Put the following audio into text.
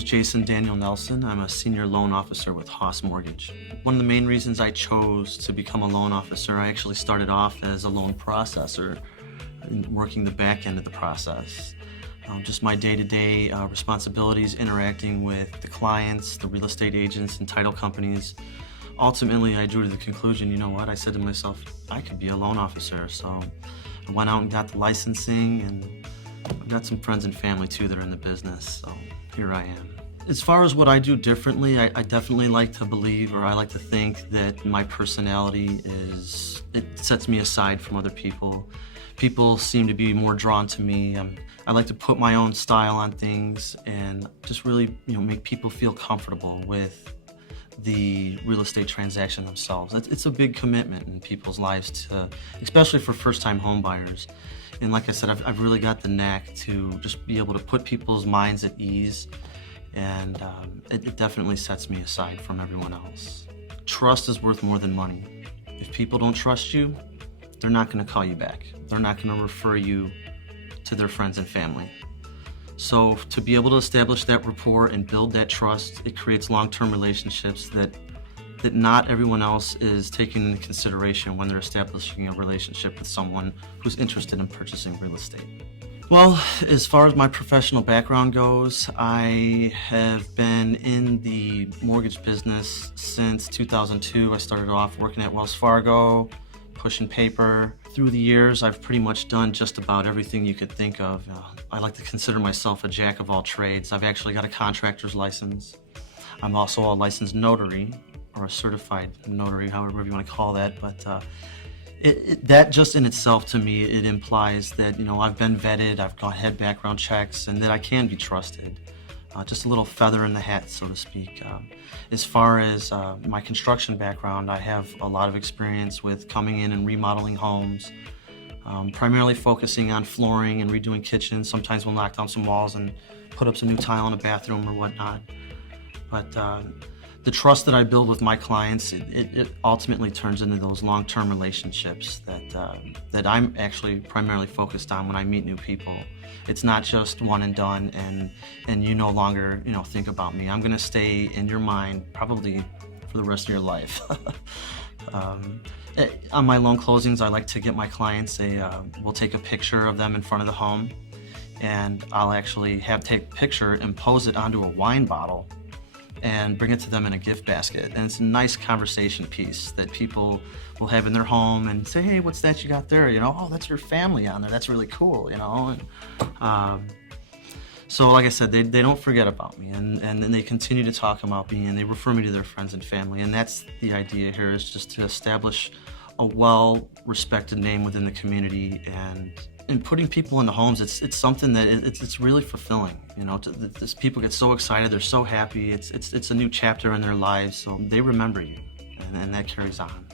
is Jason Daniel Nelson. I'm a senior loan officer with Haas Mortgage. One of the main reasons I chose to become a loan officer, I actually started off as a loan processor, working the back end of the process. Just my day-to-day responsibilities interacting with the clients, the real estate agents, and title companies. Ultimately, I drew to the conclusion, you know what, I said to myself, I could be a loan officer. So I went out and got the licensing, and I've got some friends and family too that are in the business, so here I am. As far as what I do differently, I definitely like to believe, or I like to think, that my personality it sets me aside from other people. People seem to be more drawn to me. I like to put my own style on things and just really, make people feel comfortable with the real estate transaction themselves. It's a big commitment in people's lives, especially for first-time home buyers. And like I said, I've really got the knack to just be able to put people's minds at ease, and it definitely sets me aside from everyone else. Trust is worth more than money. If people don't trust you, they're not going to call you back. They're not going to refer you to their friends and family. So to be able to establish that rapport and build that trust, it creates long-term relationships that not everyone else is taking into consideration when they're establishing a relationship with someone who's interested in purchasing real estate. Well, as far as my professional background goes, I have been in the mortgage business since 2002. I started off working at Wells Fargo, pushing paper. Through the years, I've pretty much done just about everything you could think of. I like to consider myself a jack of all trades. I've actually got a contractor's license. I'm also a licensed notary, or a certified notary, however you want to call that. But that just in itself, to me, it implies that I've been vetted, I've had background checks, and that I can be trusted. Just a little feather in the hat, so to speak. As far as my construction background, I have a lot of experience with coming in and remodeling homes, primarily focusing on flooring and redoing kitchens. Sometimes we'll knock down some walls and put up some new tile in a bathroom or whatnot. But the trust that I build with my clients, it ultimately turns into those long-term relationships that I'm actually primarily focused on when I meet new people. It's not just one and done, and you no longer think about me. I'm going to stay in your mind probably for the rest of your life. On my loan closings, I like to get my clients we'll take a picture of them in front of the home, and I'll actually take a picture and pose it onto a wine bottle and bring it to them in a gift basket. And it's a nice conversation piece that people will have in their home and say, hey, what's that you got there? Oh, that's your family on there. That's really cool, And, so like I said, they don't forget about me, and they continue to talk about me, and they refer me to their friends and family. And that's the idea here, is just to establish a well-respected name within the community. And in putting people into homes, it's something that it's really fulfilling. People get so excited, they're so happy. It's a new chapter in their lives, so they remember you, and that carries on.